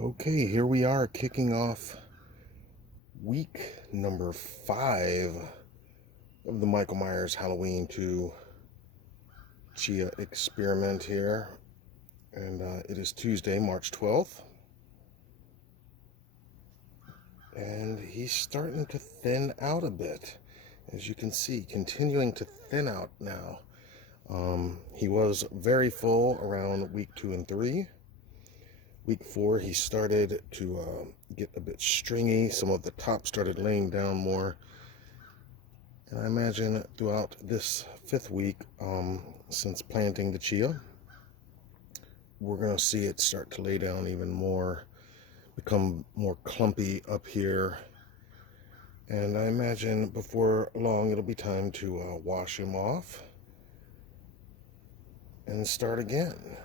Okay, here we are kicking off week number 5 of the Michael Myers Halloween 2 Chia experiment here. And it is Tuesday, March 12th. And he's starting to thin out a bit. As you can see, continuing to thin out now. He was very full around week 2 and 3. Week 4, he started to get a bit stringy. Some of the top started laying down more. And I imagine throughout this 5th week, since planting the chia, we're going to see it start to lay down even more, become more clumpy up here. And I imagine before long it'll be time to wash him off and start again.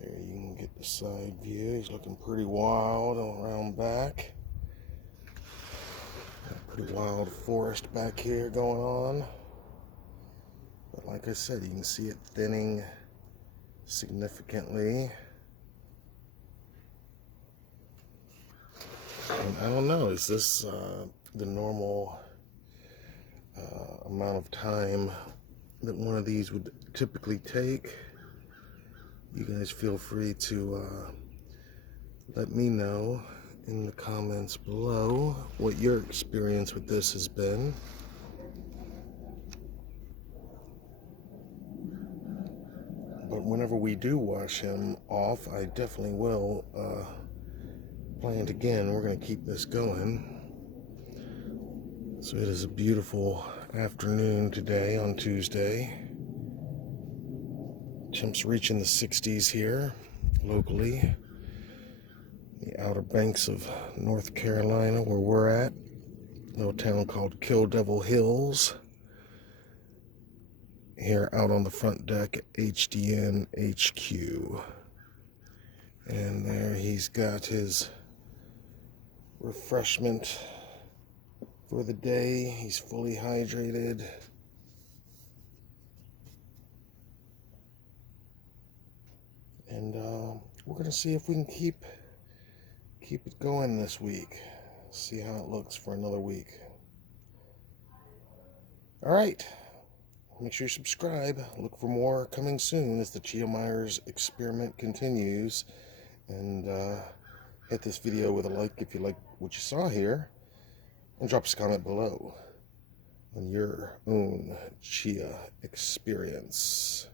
There you can get the side view. He's looking pretty wild around back. Pretty wild forest back here going on. But like I said, you can see it thinning significantly. And I don't know, is this the normal amount of time that one of these would typically take? You guys feel free to let me know in the comments below what your experience with this has been. But whenever we do wash him off, I definitely will plant again. We're going to keep this going. So it is a beautiful afternoon today on Tuesday. Temps reaching the 60s here locally. The Outer Banks of North Carolina, where we're at. A little town called Kill Devil Hills. Here out on the front deck at HDN HQ. And there he's got his refreshment for the day. He's fully hydrated. And we're going to see if we can keep it going this week. See how it looks for another week. All right. Make sure you subscribe. Look for more coming soon as the Chia Myers experiment continues. And hit this video with a like if you like what you saw here. And drop us a comment below on your own Chia experience.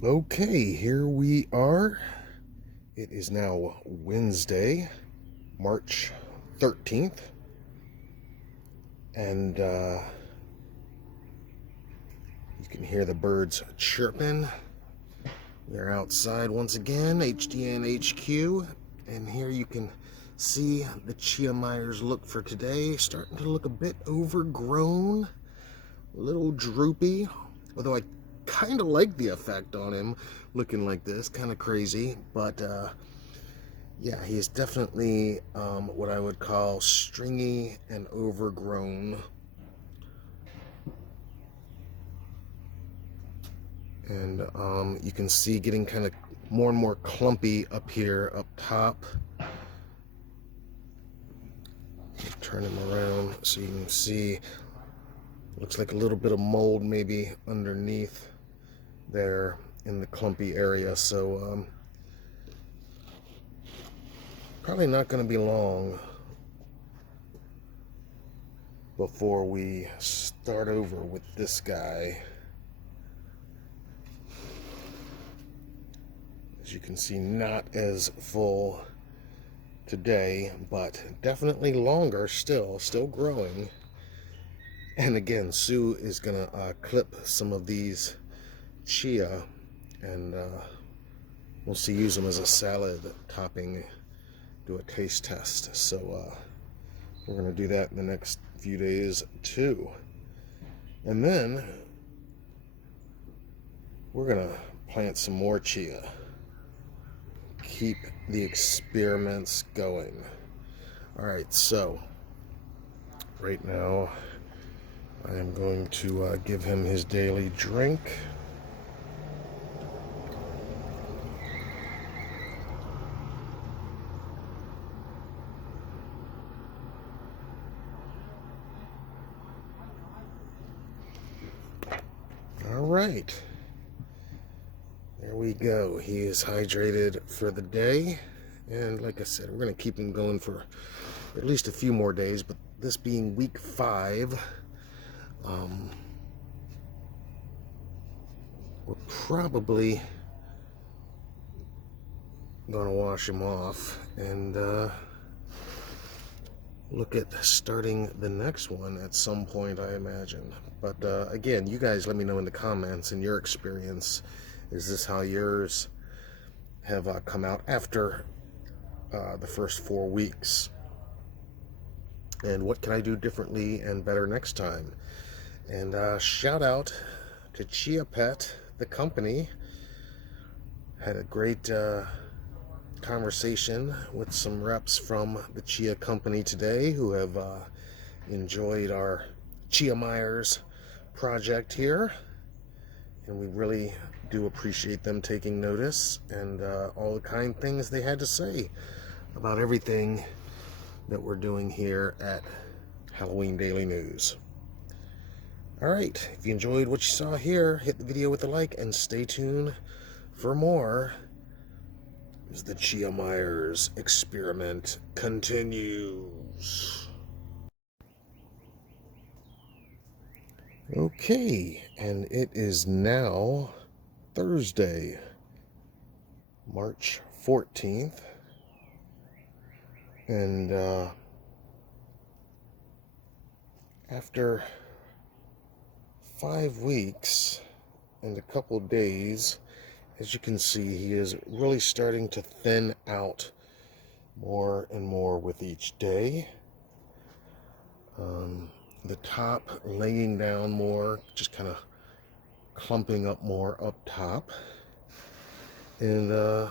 Okay, here we are. It is now Wednesday, March 13th. And you can hear the birds chirping. We're outside once again, HDN HQ. And here you can see the Chia Myers look for today. Starting to look a bit overgrown, a little droopy. Although I kind of like the effect on him looking like this, kind of crazy. But yeah, he is definitely what I would call stringy and overgrown. And you can see getting kind of more and more clumpy up here, up top. Turn him around so you can see. Looks like a little bit of mold maybe underneath there in the clumpy area. So probably not going to be long before we start over with this guy. As you can see, not as full today, but definitely longer still growing. And again, Sue is gonna clip some of these chia, and we'll see, use them as a salad topping, do a taste test. So we're gonna do that in the next few days too. And then we're gonna plant some more chia. Keep the experiments going. All right, so right now I am going to give him his daily drink. All right. There we go. He is hydrated for the day. And like I said, we're going to keep him going for at least a few more days. But this being week 5, we're probably going to wash him off and look at starting the next one at some point, I imagine. But again, you guys let me know in the comments in your experience. Is this how yours have come out after the first 4 weeks? And what can I do differently and better next time? And shout out to Chia Pet, the company. Had a great conversation with some reps from the Chia company today who have enjoyed our Chia Myers project here. And we really do appreciate them taking notice and all the kind things they had to say about everything that we're doing here at Halloween Daily News. All right, if you enjoyed what you saw here, hit the video with a like and stay tuned for more as the Chia Myers experiment continues. Okay, and it is now Thursday, March 14th, and after 5 weeks and a couple days, as you can see, he is really starting to thin out more and more with each day. The top laying down more, just kind of clumping up more up top, and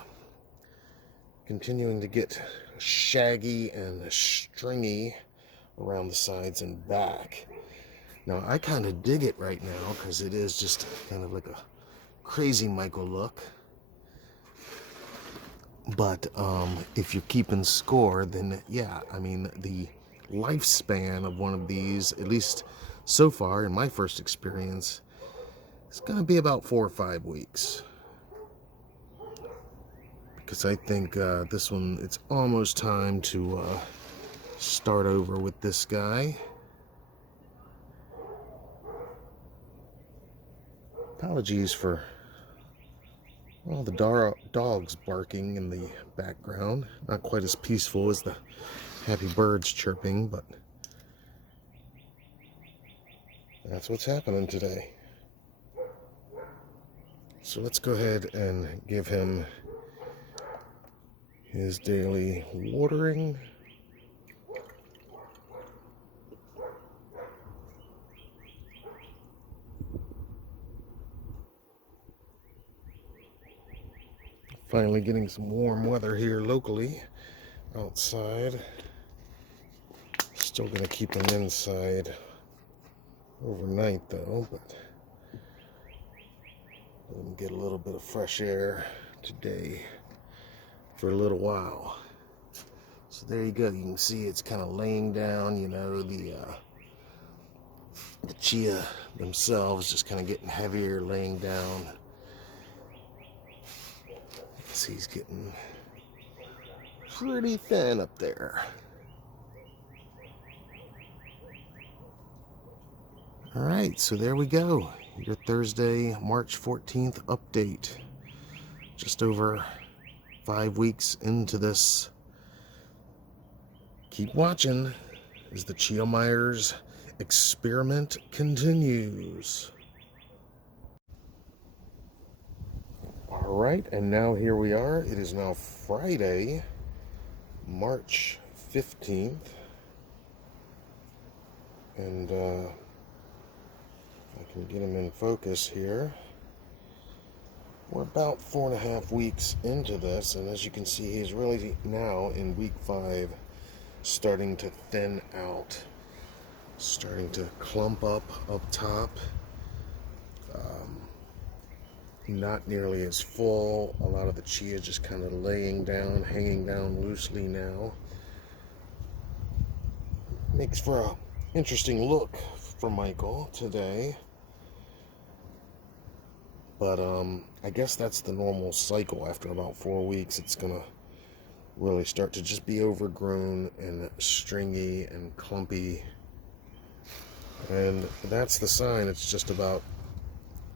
continuing to get shaggy and stringy around the sides and back. Now I kind of dig it right now because it is just kind of like a crazy Michael look. But if you're keeping score, then yeah, I mean, the lifespan of one of these, at least so far in my first experience, is going to be about 4 or 5 weeks. Because I think this one, it's almost time to start over with this guy. Apologies for all the dogs barking in the background. Not quite as peaceful as the happy birds chirping, but that's what's happening today. So let's go ahead and give him his daily watering. Finally getting some warm weather here locally outside. Still going to keep him inside overnight though, but let him get a little bit of fresh air today for a little while. So there you go. You can see it's kind of laying down, you know, the chia themselves just kind of getting heavier, laying down. See, he's getting pretty thin up there. All right, so there we go. Your Thursday, March 14th update. Just over 5 weeks into this. Keep watching as the Chia Myers experiment continues. All right, and now here we are. It is now Friday, March 15th. And I can get him in focus here. We're about 4.5 weeks into this, and as you can see, he's really now in week 5 starting to thin out. starting to clump up top. Not nearly as full. A lot of the chia just kind of laying down, hanging down loosely now. Makes for a interesting look for Michael today. But I guess that's the normal cycle. After about 4 weeks, it's gonna really start to just be overgrown and stringy and clumpy. And that's the sign it's just about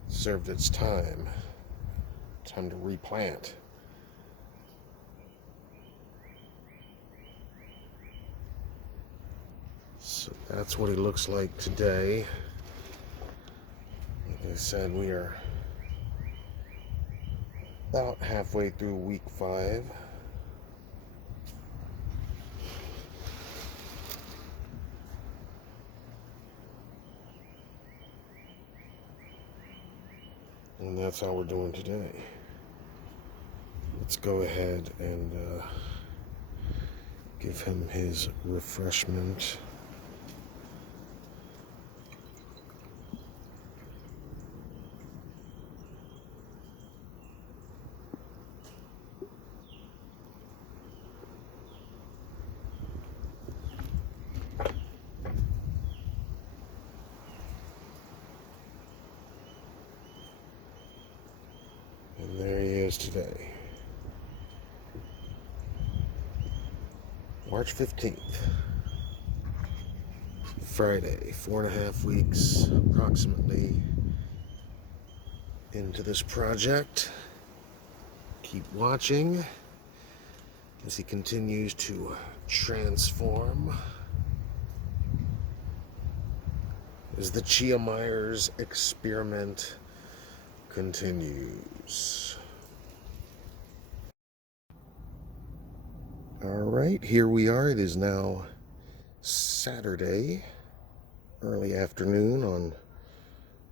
served its time. Time to replant. So that's what he looks like today. Like I said, we are about halfway through week 5. And that's how we're doing today. Let's go ahead and give him his refreshment. And there he is today. March 15th. Friday, 4.5 weeks approximately into this project. Keep watching as he continues to transform. As the Chia Myers experiment continues. Alright, here we are. It is now Saturday, early afternoon on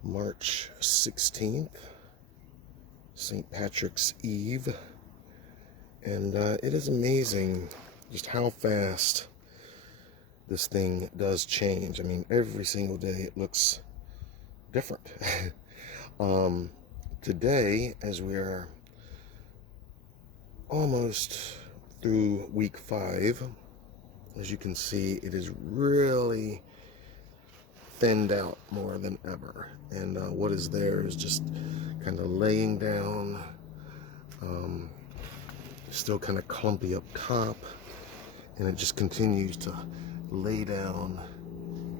March 16th, St. Patrick's Eve. And it is amazing just how fast this thing does change. I mean, every single day it looks different. Today, as we are almost through week 5, as you can see, it is really thinned out more than ever. And what is there is just kind of laying down, still kind of clumpy up top, and it just continues to lay down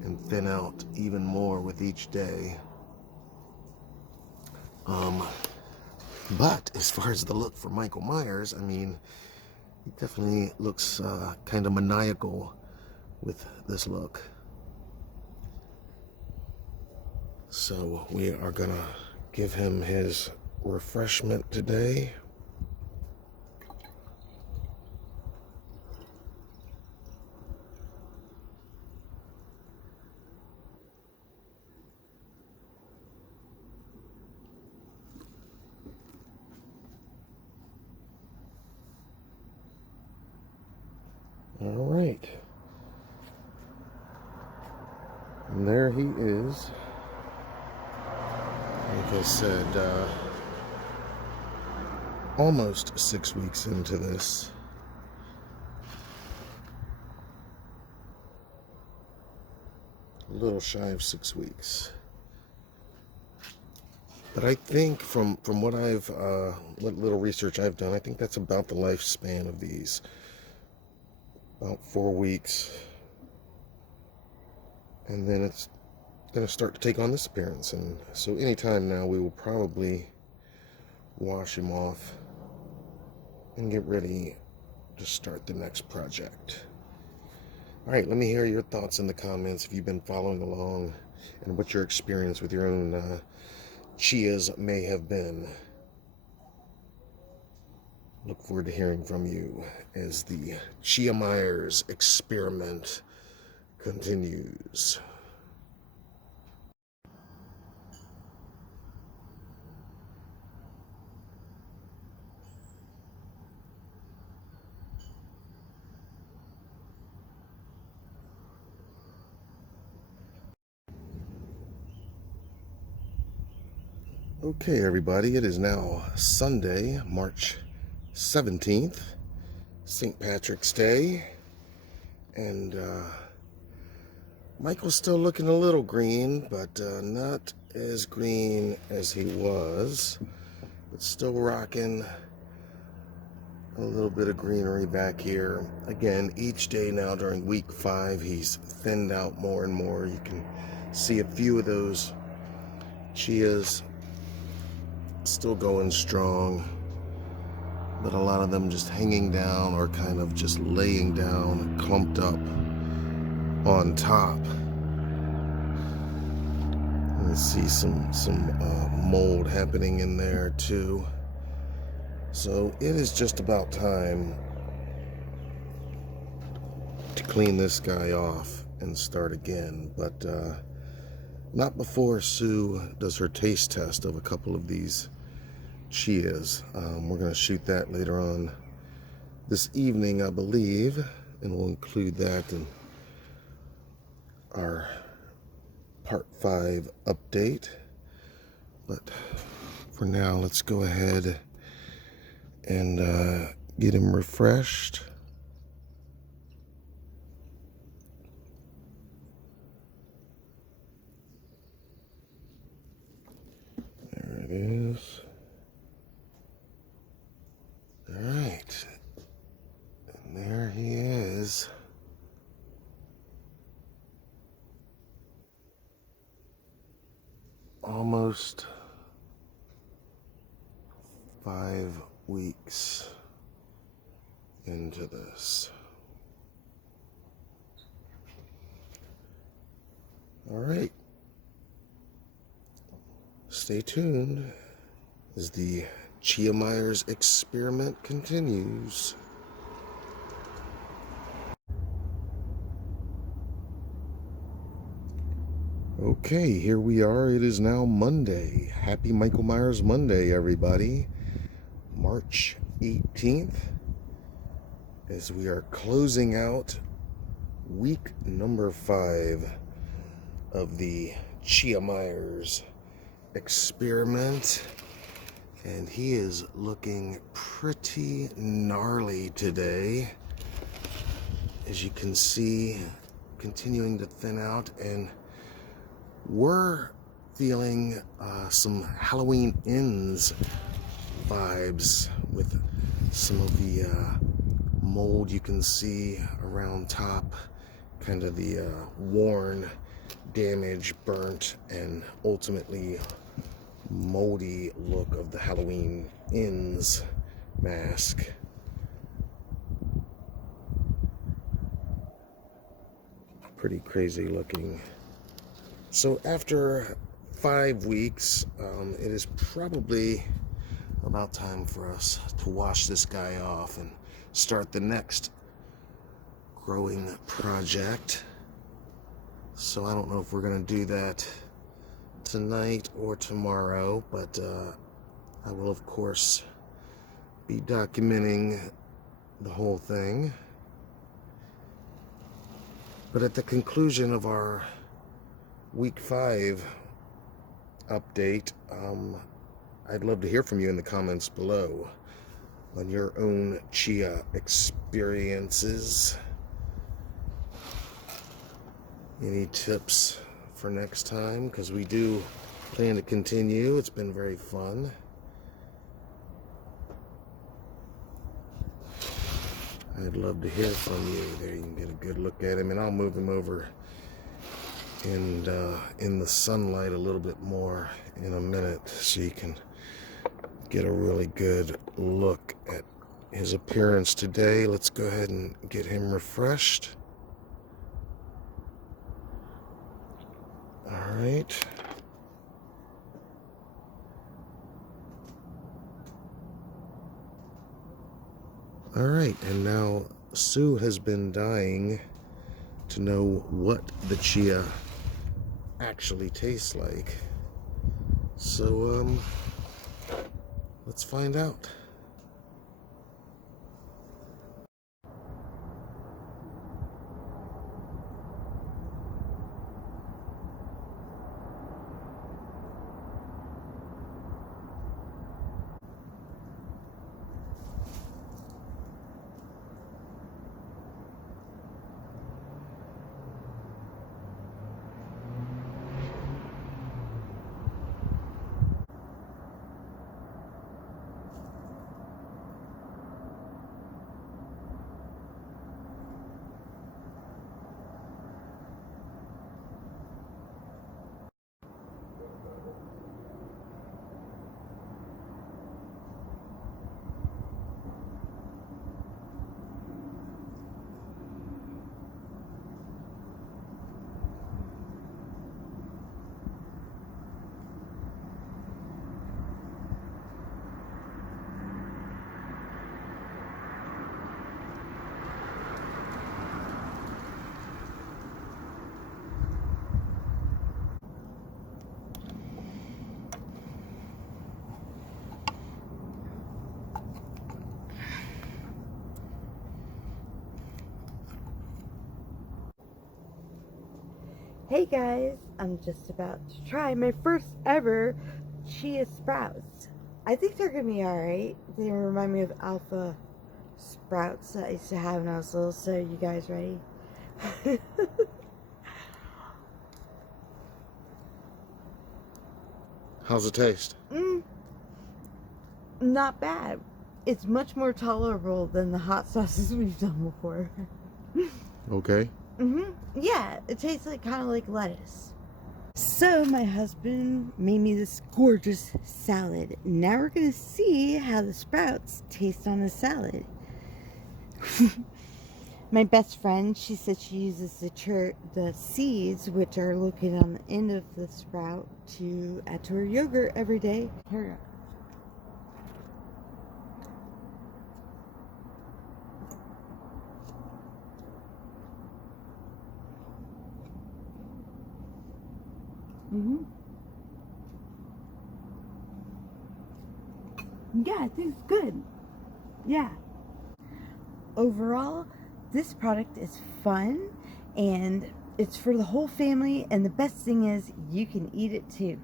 and thin out even more with each day. But as far as the look for Michael Myers, I mean, he definitely looks kind of maniacal with this look. So we are gonna give him his refreshment today. All right. And there he is. Like I said, almost 6 weeks into this. A little shy of 6 weeks. But I think from what what little research I've done, I think that's about the lifespan of these. About 4 weeks. And then it's going to start to take on this appearance. And so anytime now we will probably wash him off and get ready to start the next project. All right, let me hear your thoughts in the comments if you've been following along and what your experience with your own Chias may have been. Look forward to hearing from you as the Chia Myers experiment continues. Okay, everybody, it is now Sunday, March 17th, St. Patrick's Day, and Michael's still looking a little green, but not as green as he was, but still rocking a little bit of greenery back here. Again, each day now during week 5, he's thinned out more and more. You can see a few of those Chias still going strong, but a lot of them just hanging down or kind of just laying down, clumped up on top. You see some mold happening in there too. So it is just about time to clean this guy off and start again, but not before Sue does her taste test of a couple of these Chias. We're going to shoot that later on this evening, I believe, and we'll include that in our part 5 update. But for now, let's go ahead and get him refreshed. There it is. All right. And there he is. Almost 5 weeks into this. All right. Stay tuned as the Chia Myers experiment continues. Okay, here we are. It is now Monday. Happy Michael Myers Monday, everybody. March 18th, as we are closing out week number 5 of the Chia Myers experiment. And he is looking pretty gnarly today. As you can see, continuing to thin out, and we're feeling some Halloween Ends vibes with some of the mold you can see around top, kind of the worn, damaged, burnt, and ultimately moldy look of the Halloween Ends mask. Pretty crazy looking. So after 5 weeks, it is probably about time for us to wash this guy off and start the next growing project. So I don't know if we're going to do that tonight or tomorrow, but I will of course be documenting the whole thing. But at the conclusion of our week 5 update, I'd love to hear from you in the comments below on your own Chia experiences. Any tips for next time? Because we do plan to continue. It's been very fun. I'd love to hear from you. There you can get a good look at him, and I'll move him over and in the sunlight a little bit more in a minute so you can get a really good look at his appearance today. Let's go ahead and get him refreshed. All right. All right, and now Sue has been dying to know what the Chia actually tastes like. So, let's find out. Hey guys, I'm just about to try my first ever Chia sprouts. I think they're gonna be alright. They remind me of alpha sprouts that I used to have when I was little. So you guys ready? How's it taste? Not bad. It's much more tolerable than the hot sauces we've done before. Okay. Yeah, it tastes like kind of like lettuce. So my husband made me this gorgeous salad. Now we're gonna see how the sprouts taste on the salad. My best friend, she said she uses the seeds, which are located on the end of the sprout, to add to her yogurt every day. Here we go. Yeah, it tastes good. Yeah. Overall, this product is fun and it's for the whole family, and the best thing is you can eat it too.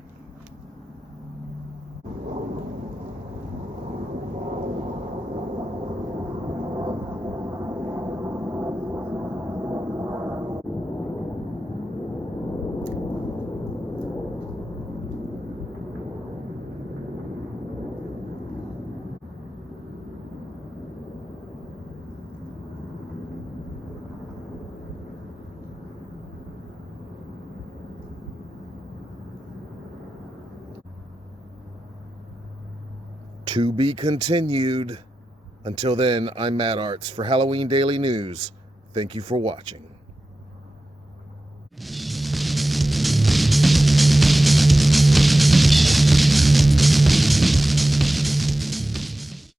To be continued. Until then, I'm Matt Arts for Halloween Daily News. Thank you for watching.